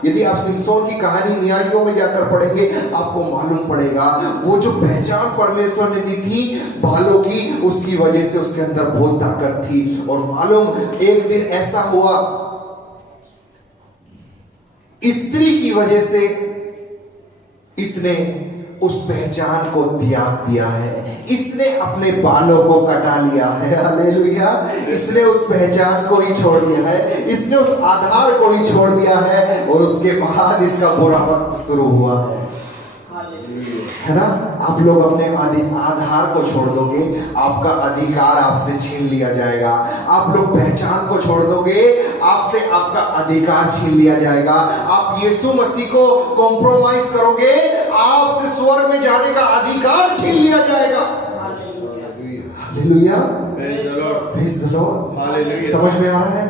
यदि आप सिमसोन की कहानी न्यायियों में जाकर पढ़ेंगे, आपको मालूम पड़ेगा वो जो पहचान परमेश्वर ने दी थी बालों की, उसकी वजह से उसके अंदर बहुत ताकत थी। और मालूम एक दिन ऐसा हुआ, स्त्री की वजह से इसने उस पहचान को त्याग दिया है, इसने अपने बालों को कटा लिया है। हालेलुया, इसने उस पहचान को ही छोड़ दिया है, इसने उस आधार को ही छोड़ दिया है, और उसके बाद इसका बुरा वक्त शुरू हुआ है ना। आप लोग अपने आधार को छोड़ दोगे, आपका अधिकार आपसे छीन लिया जाएगा। आप लोग पहचान को छोड़ दोगे, आपसे आपका अधिकार छीन लिया जाएगा। आप यीशु मसीह को कॉम्प्रोमाइज करोगे, आपसे स्वर्ग में जाने का अधिकार छीन लिया जाएगा। Hallelujah, praise the Lord. समझ में आ रहा है?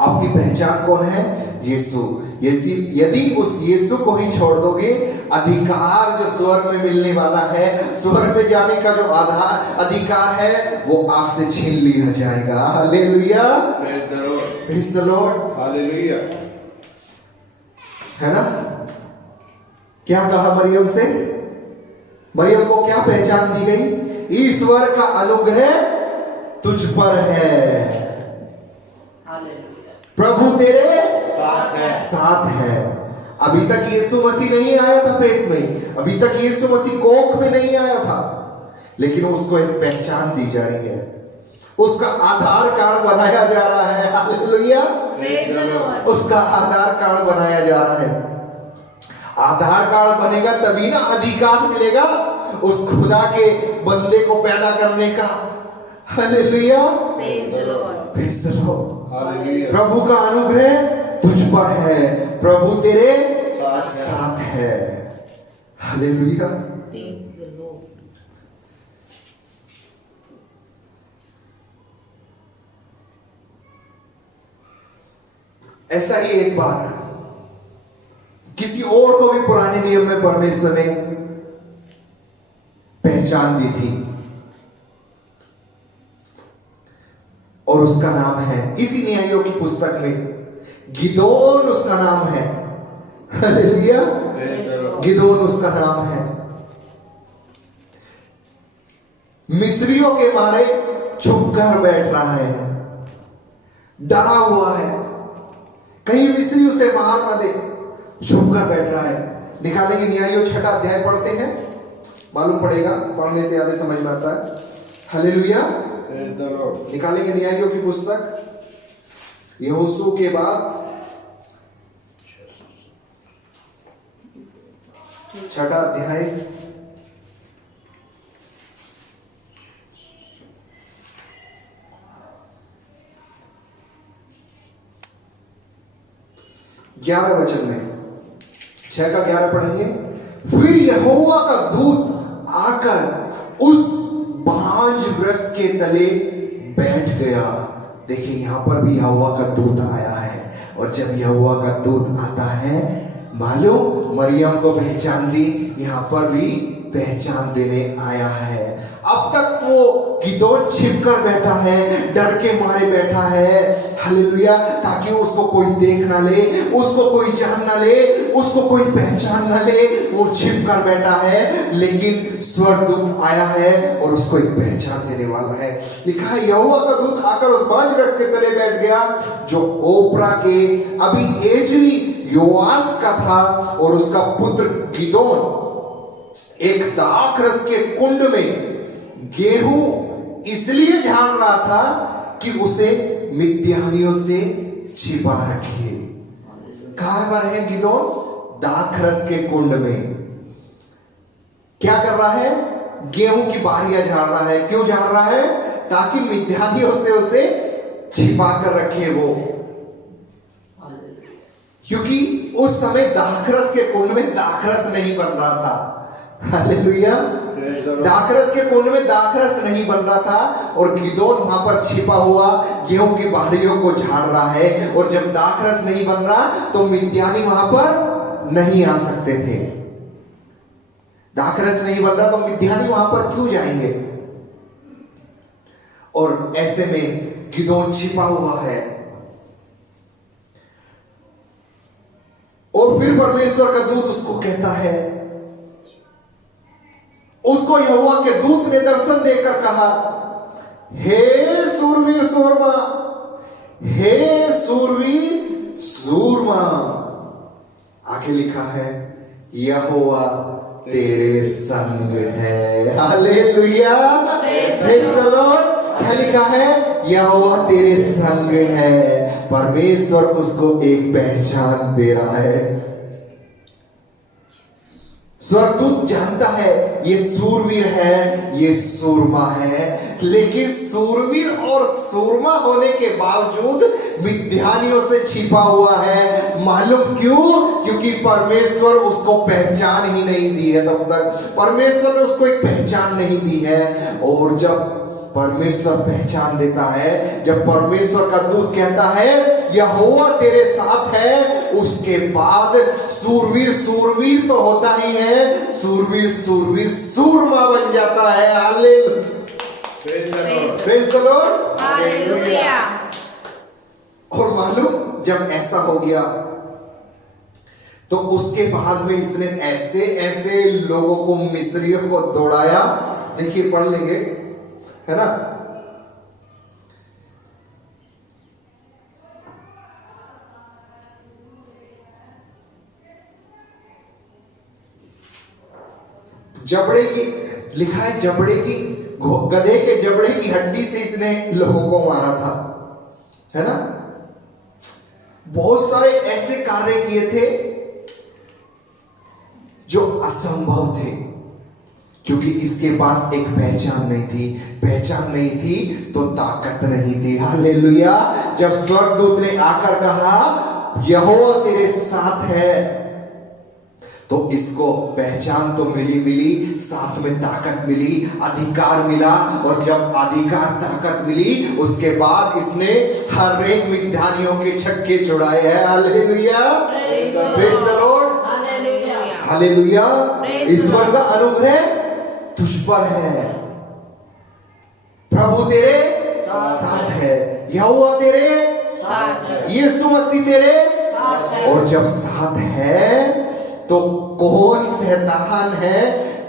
आपकी पहचान कौन है? यीशु। यदि उस यीशु को ही छोड़ दोगे, अधिकार जो स्वर्ग में मिलने वाला है, स्वर्ग में जाने का जो अधिकार है, वो आपसे छीन लिया जाएगा। Hallelujah, praise the Lord. Hallelujah, है ना। क्या कहा मरियम से? मरियम को क्या पहचान दी गई? ईश्वर का अनुग्रह तुझ पर है, प्रभु तेरे साथ है। अभी तक यीशु मसीह नहीं आया था पेट में, अभी तक यीशु मसीह कोख में नहीं आया था, लेकिन उसको एक पहचान दी जा रही है, उसका आधार कार्ड बनाया जा रहा है। हालेलुया, उसका आधार कार्ड बनाया जा रहा है। आधार कार्ड बनेगा तभी ना अधिकार मिलेगा उस खुदा के बंदे को पैदा करने का। Hallelujah, praise the lord. प्रभु का अनुग्रह तुझ पर है, प्रभु तेरे साथ है। हालेलुया, ऐसा ही एक बार किसी और को भी पुराने नियम में परमेश्वर ने पहचान दी थी, और उसका नाम है, इसी न्यायों की पुस्तक में गिदोन उसका नाम है। हालेलुया, गिदोन उसका नाम है। मिस्रियों के मारे छुप कर बैठ रहा है, डरा हुआ है, कहीं मिस्री उसे मार ना दे, छुप कर बैठ रहा है। निकालेंगे न्यायों 6 अध्याय पढ़ते हैं, मालूम पड़ेगा, पढ़ने से ज्यादा समझ में आता है। हालेलुया, निकालेंगे न्यायों की पुस्तक यहोशू के बाद 6 अध्याय 11 वचन में, 6 का 11 पढ़ेंगे। फिर यहोवा का दूत आकर उस बांज वृक्ष के तले बैठ गया। देखिए यहां पर भी यहोवा का दूत आया है, और जब यहोवा का दूत आता है, मालूम मरियम को पहचान दी, यहां पर भी पहचान देने आया है। अब तक वो गिदोन छिप कर बैठा है, डर के मारे बैठा है, हालेलुया, ताकि उसको कोई देख ना ले, उसको कोई जान ना ले, उसको कोई पहचान ना ले, वो छिप कर बैठा है। लेकिन स्वर्गदूत आया है और उसको एक पहचान देने वाला है। लिखा है यहोवा का दूत आकर उस बांज वृक्ष के तले बैठ गया, जो ओप्रा के अभी एजनी योआस का था, और उसका पुत्र गिदोन एक दाखरस के कुंड में गेहूं इसलिए झाड़ रहा था कि उसे मिद्यानियों से छिपा रखे। कहां पर है गिदोन? दाखरस के कुंड में। क्या कर रहा है? गेहूं की बारियां झाड़ रहा है। क्यों झाड़ रहा है? ताकि मिद्यानियों से उसे छिपा कर रखे वो, क्योंकि उस समय दाखरस के कुंड में दाखरस नहीं बन रहा था। हालेलुया, दाखरस के कुंड में दाखरस नहीं बन रहा था, और गिदोन वहां पर छिपा हुआ गेहूं की बारियों को झाड़ रहा है। और जब दाखरस नहीं बन रहा तो मिद्यानी वहां पर नहीं आ सकते थे। दाखरस नहीं बन रहा तो मिद्यानी वहां पर क्यों जाएंगे? और ऐसे में गिदोन छिपा हुआ है, और फिर परमेश्वर का दूत उसको कहता है, उसको यहोवा के दूत ने दर्शन देकर कहा, हे सूरवीर सूरमा, हे सूरवीर सूरमा। आगे लिखा है यहोवा तेरे संग है। Hallelujah, praise the Lord. क्या लिखा है? यहोवा तेरे संग है। परमेश्वर उसको एक पहचान दे रहा है। स्वर्गदूत जानता है ये सूरवीर है, ये सूरमा है, लेकिन सूरवीर और सूरमा होने के बावजूद मिद्यानियों से छिपा हुआ है। मालूम क्यों? क्योंकि परमेश्वर उसको पहचान ही नहीं दी है। तब तक परमेश्वर ने उसको एक पहचान नहीं दी है। और जब परमेश्वर पहचान देता है, जब परमेश्वर का दूत कहता है यहोवा तेरे साथ है, उसके बाद सूरवीर सूरवीर तो होता ही है, सूरवीर सूरवीर सूरमा बन जाता है। Hallelujah, praise the Lord, hallelujah. और मालूम जब ऐसा हो गया तो उसके बाद में इसने ऐसे ऐसे लोगों को, मिस्रियों को दौड़ाया। देखिए पढ़ लेंगे, है ना? जबड़े की, लिखा है जबड़े की, गधे के जबड़े की हड्डी से इसने लोगों को मारा था, है ना? बहुत सारे ऐसे कार्य किए थे जो असंभव थे, क्योंकि इसके पास एक पहचान नहीं थी। पहचान नहीं थी तो ताकत नहीं थी। हालेलुया। जब स्वर्गदूत ने आकर कहा यहोवा तेरे साथ है, तो इसको पहचान तो मिली, साथ में ताकत मिली, अधिकार मिला। और जब अधिकार ताकत मिली, उसके बाद इसने हर एक मिद्यानियों के छक्के छुड़ाए हैं। Hallelujah, praise the Lord, hallelujah. ईश्वर का अनुग्रह तुझ पर है, प्रभु तेरे साथ है, यहोवा तेरे साथ है, यीशु मसीह तेरे साथ है। और जब साथ है तो कौन शैतान है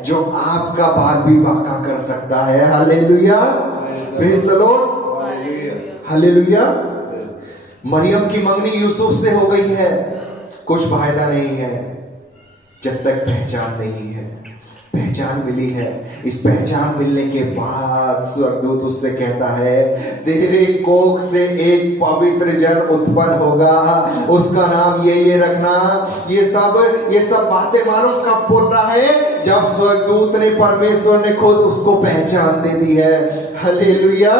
जो आपका बाल भी बांका कर सकता है? Hallelujah, praise the Lord, hallelujah. Mariam की मंगनी यूसुफ से हो गई है, कुछ फायदा नहीं है जब तक पहचान नहीं है। पहचान मिली है, इस पहचान मिलने के बाद स्वर्गदूत उससे कहता है तेरे कोख से एक पवित्र जन उत्पन्न होगा, उसका नाम ये रखना। ये सब बातें मानो कब बोल रहा है? जब स्वर्गदूत ने, परमेश्वर ने खुद उसको पहचान दे दी है। Hallelujah,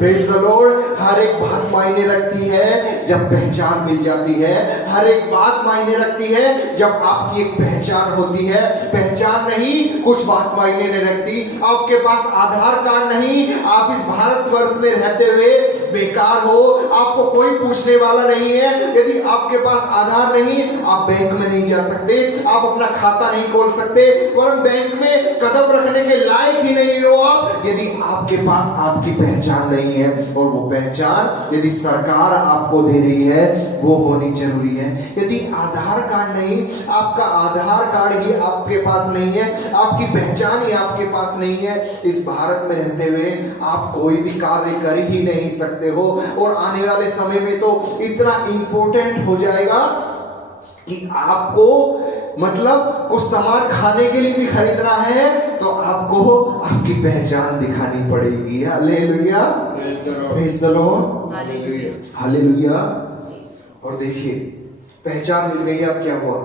praise the lord. हर एक बात मायने रखती है जब पहचान मिल जाती है। हर एक बात मायने रखती है जब आपकी एक पहचान होती है। पहचान नहीं, कुछ बात मायने नहीं रखती। आपके पास आधार कार्ड नहीं, आप इस भारतवर्ष में रहते हुए बेकार हो, आपको कोई पूछने वाला नहीं है। यदि आपके पास आधार नहीं, आप बैंक में नहीं जा सकते, आप अपना खाता नहीं खोल सकते, वरन बैंक में कदम रखने के लायक ही नहीं हो आप, यदि आपके पास आपकी पहचान नहीं है। और वो पहचान यदि सरकार आपको दे रही है, वो होनी जरूरी है। यदि आधार कार्ड नहीं, आपका आधार कार्ड ही आपके पास नहीं है, आपकी पहचान ही आपके पास नहीं है, इस भारत में रहते हुए आप कोई भी कार्य कर ही नहीं सकते हो। और आने वाले समय में तो इतना इंपॉर्टेंट हो जाएगा कि आपको मतलब कुछ सामान खाने के लिए भी खरीदना है तो आपको आपकी पहचान दिखानी पड़ेगी। Hallelujah, praise the Lord, hallelujah. और देखिए पहचान मिल गई, अब क्या हुआ?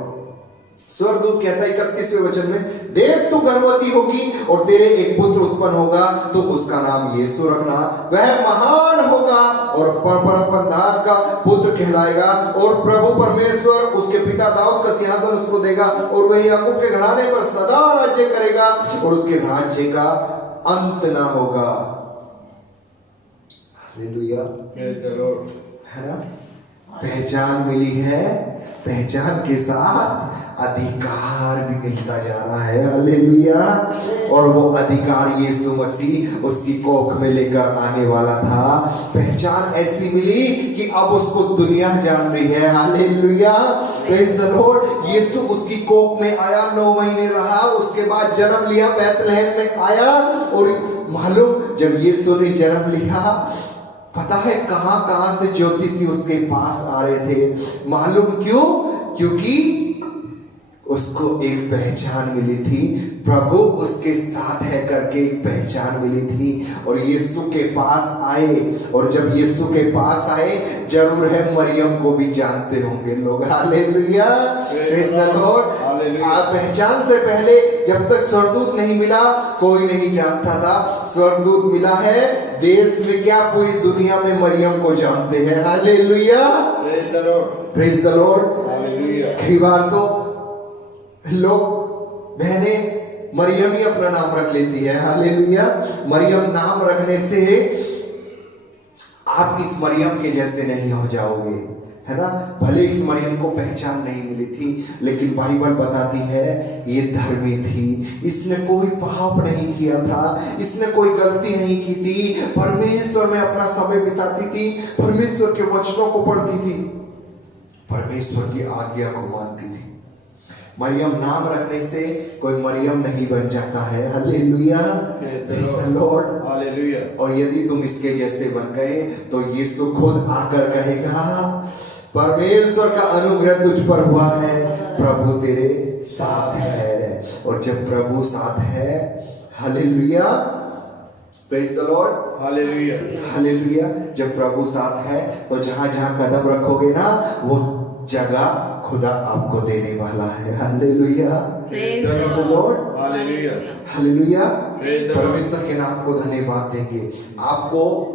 स्वर्गदूत कहता है 31वें वचन में, देख तू गर्भवती होगी और तेरे एक पुत्र उत्पन्न होगा, तो उसका नाम यीशु रखना। वह महान होगा और परमप्रधान का पुत्र कहलाएगा, और प्रभु परमेश्वर उसके पिता दाऊद का सिंहासन उसको देगा, और वह याकूब के घराने पर सदा राज्य करेगा, और उसके राज्य का अंत ना होगा। हालेलुया, है ना? पहचान मिली है, पहचान के साथ अधिकार भी मिलता जा रहा है। हालेलुया। और वो अधिकार यीशु मसीह उसकी कोख में लेकर आने वाला था। पहचान ऐसी मिली कि अब उसको दुनिया जान रही है। Hallelujah, praise the lord. यीशु उसकी कोख में आया, 9 महीने रहा, उसके बाद जन्म लिया, बैतलहम में आया। और मालूम जब यीशु ने जन्म लिया, पता है कहां कहां से ज्योतिषी उसके पास आ रहे थे? मालूम क्यों? क्योंकि उसको एक पहचान मिली थी, प्रभु उसके साथ है करके एक पहचान मिली थी। और यीशु के पास आए, और जब यीशु के पास आए, जरूर है मरियम को भी जानते होंगे लोग। Hallelujah, praise the Lord. पहचान से पहले जब तक स्वर्गदूत नहीं मिला, कोई नहीं जानता था। स्वर्गदूत मिला है, देश में क्या पूरी दुनिया में मरियम को जानते हैं। Hallelujah, praise the Lord. कई बार तो लोग बहने मरियम ही अपना नाम रख लेती है। हालेलुया। मरियम नाम रखने से आप इस मरियम के जैसे नहीं हो जाओगे, है ना? भले इस मरियम को पहचान नहीं मिली थी, लेकिन बाइबल बताती है ये धर्मी थी, इसने कोई पाप नहीं किया था, इसने कोई गलती नहीं की थी, परमेश्वर में अपना समय बिताती थी, परमेश्वर के वचनों को पढ़ती थी, परमेश्वर की आज्ञा को मानती थी। मरियम नाम रखने से कोई मरियम नहीं बन जाता है। Hallelujah, praise the Lord, hallelujah. और यदि तुम इसके जैसे बन गए तो यीशु खुद आकर कहेगा, परमेश्वर का अनुग्रह तुझ पर हुआ है, प्रभु तेरे साथ है। और जब प्रभु साथ है, hallelujah, praise the Lord, hallelujah, hallelujah. जब प्रभु साथ है तो जहां जहां कदम रखोगे ना, वो जगह खुदा आपको देने वाला है। Hallelujah, praise the Lord, hallelujah, hallelujah. परमेश्वर के नाम को धन्यवाद देंगे। आपको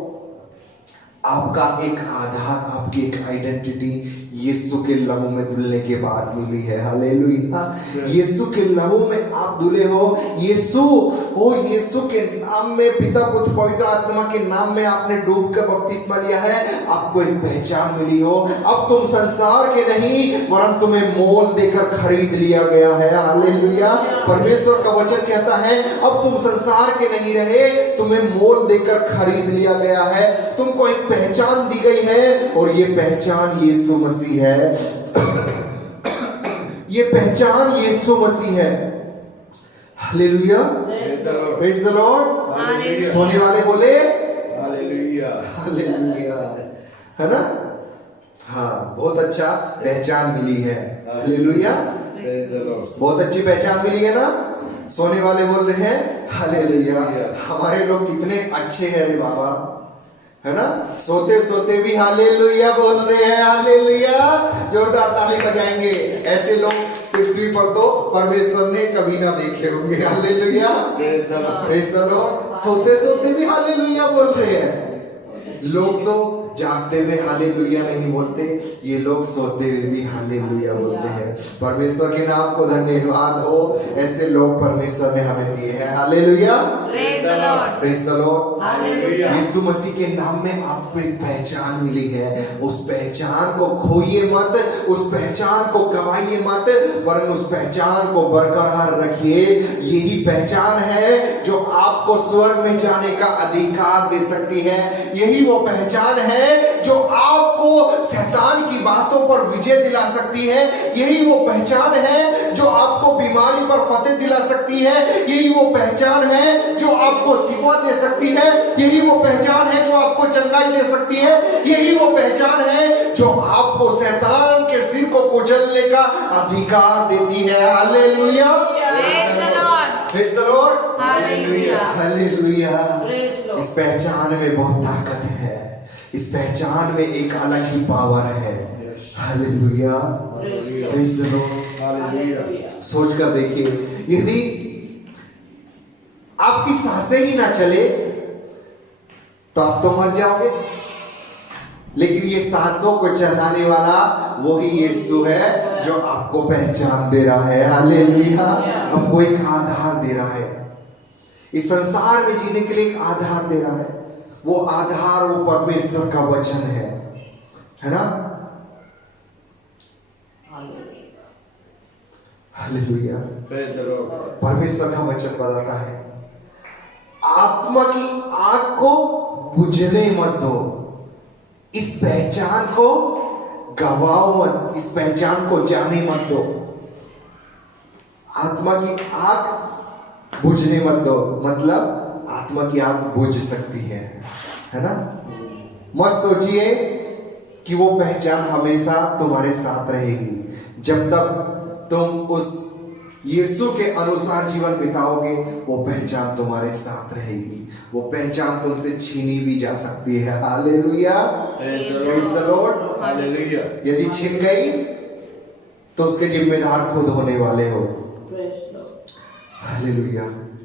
आपका एक आधार, आपकी एक आइडेंटिटी यीशु के लहू में धुलने के बाद मिली है। हालेलुया, यीशु के लहू में आप धुले हो। यीशु के नाम में, पिता पुत्र पवित्र आत्मा के नाम में आपने डूब कर बपतिस्मा लिया है, आपको एक पहचान मिली हो। अब तुम संसार के नहीं, वरन तुम्हें मोल देकर खरीद लिया गया है। हालेलुया, परमेश्वर का वचन कहता है अब तुम संसार के नहीं रहे, तुम्हें मोल देकर खरीद लिया गया है, तुमको एक पहचान दी गई है, और ये पहचान यीशु मसीह है। ये पहचान यीशु मसीह है। Hallelujah, praise the Lord. सोने वाले बोले हालेलुया, हालेलुया, है ना? हाँ, बहुत अच्छा पहचान मिली है। हालेलुया, बहुत अच्छी पहचान मिली है ना? सोने वाले बोल रहे हैं हालेलुया। हमारे लोग कितने अच्छे हैं रे बाबा, है ना? सोते सोते भी हालेलुया बोल रहे हैं। हालेलुया, जोरदार ताली बजाएंगे। ऐसे लोग पृथ्वी पर तो परमेश्वर ने कभी ना देखे होंगे। Hallelujah, praise the Lord. सोते सोते भी हालेलुया बोल रहे हैं। लोग तो जागते हुए हालेलुया नहीं बोलते, ये लोग सोते हुए भी हालेलुया बोलते हैं। परमेश्वर के नाम को धन्यवाद हो, ऐसे लोग परमेश्वर ने हमें दिए हैं। Hallelujah, Praise the Lord. Praise the Lord. Hallelujah. यीशु मसीह के नाम में आपको एक पहचान मिली है, उस पहचान को खोइए मत, उस पहचान को गवाइए मत, वरन उस पहचान को बरकरार रखिए। यही पहचान है जो आपको स्वर्ग में जाने का अधिकार दे सकती है। यही वो पहचान है जो आपको शैतान की बातों पर विजय दिला सकती है। यही वो पहचान है जो आपको बीमारी पर फतेह दिला सकती है। यही वो पहचान है जो आपको शिफा दे सकती है। यही वो पहचान है जो आपको चंगाई दे सकती है। यही वो पहचान है जो आपको शैतान के सिर को कुचलने का अधिकार देती है। Hallelujah, Praise the Lord. Praise the Lord, Hallelujah. Hallelujah. Praise Lord. इस पहचान में बहुत ताकत है, इस पहचान में एक अलग ही पावर है। Hallelujah, praise the Lord. Hallelujah. सोच कर देखिए, यदि आपकी सांसें ही ना चले तो आप तो मर जाओगे, लेकिन ये सांसों को चलाने वाला वही यीशु है जो आपको पहचान दे रहा है। हालेलुया, आपको एक आधार दे रहा है, इस संसार में जीने के लिए एक आधार दे रहा है। वो आधार वो परमेश्वर का वचन है ना। हालेलुया, परमेश्वर का वचन बताता है, आत्मा की आग को बुझने मत दो, इस पहचान को गवाओ मत, इस पहचान को जाने मत दो। आत्मा की आग बुझने मत दो, मतलब आत्मा की आग बुझ सकती है ना। मत सोचिए कि वो पहचान हमेशा तुम्हारे साथ रहेगी। जब तक तुम उस यीशु के अनुसार जीवन बिताओगे, वो पहचान तुम्हारे साथ रहेगी। वो पहचान तुमसे छीनी भी जा सकती है। Hallelujah, praise the Lord. Hallelujah. यदि छीन गई तो उसके जिम्मेदार खुद होने वाले हो। Praise Lord. Hallelujah,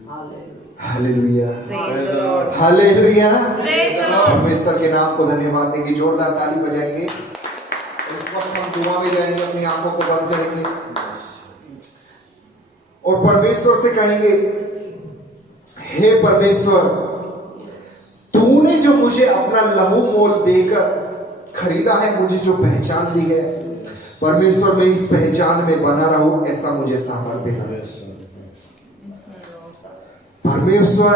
Hallelujah. Hallelujah, Praise the Lord. Hallelujah. Praise the Lord. परमेश्वर के नाम को धन्यवाद देंगे, जोरदार ताली बजाएंगे। इस वक्त हम दुआ में जाएंगे, अपनी आंखों को बंद करेंगे और परमेश्वर से कहेंगे, हे परमेश्वर, तूने जो मुझे अपना लहू मोल देकर खरीदा है, मुझे जो पहचान दी है, परमेश्वर मैं इस पहचान में बना रहूं, ऐसा मुझे सामर्थ्य देना। परमेश्वर,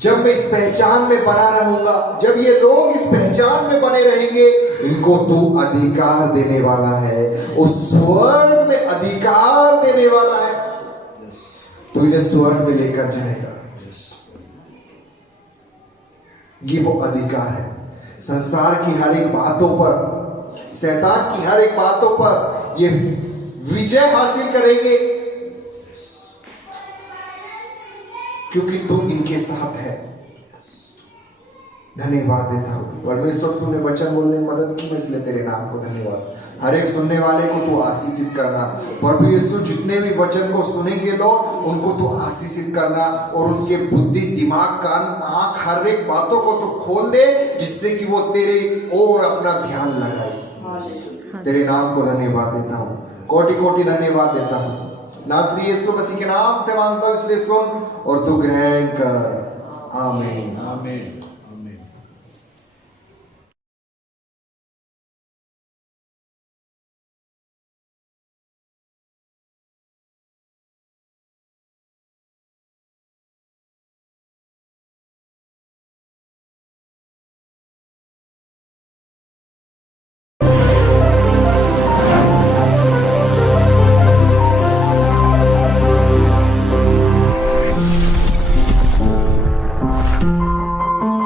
जब मैं इस पहचान में बना रहूंगा, जब ये लोग इस पहचान में बने रहेंगे, इनको तू अधिकार देने वाला है, उस स्वर्ग में अधिकार देने वाला है। तो इन्हें स्वर्ग में लेकर जाएगा। ये वो अधिकार है। संसार की हर एक बातों पर, शैतान की हर एक बातों पर ये विजय हासिल करेंगे, क्योंकि तू इनके साथ है। धन्यवाद देता हूं परमेश्वर, तूने वचन बोलने में मदद की, इसलिए तेरे नाम को धन्यवाद। हर एक सुनने वाले को तू आशीषित करना। प्रभु यीशु, जितने भी वचन को सुनेंगे लोग, उनको तू आशीषित करना और उनके बुद्धि, दिमाग, कान, आंख, हर एक बातों को तू खोल दे, जिससे कि वो तेरे और अपना ध्यान लगाए। तेरे नाम को धन्यवाद देता हूँ, कोटि कोटि धन्यवाद देता हूँ। नाज़री यीशु मसीह के नाम से मांगता हूँ, इसलिए सुन और तू ग्रहण कर। आमीन।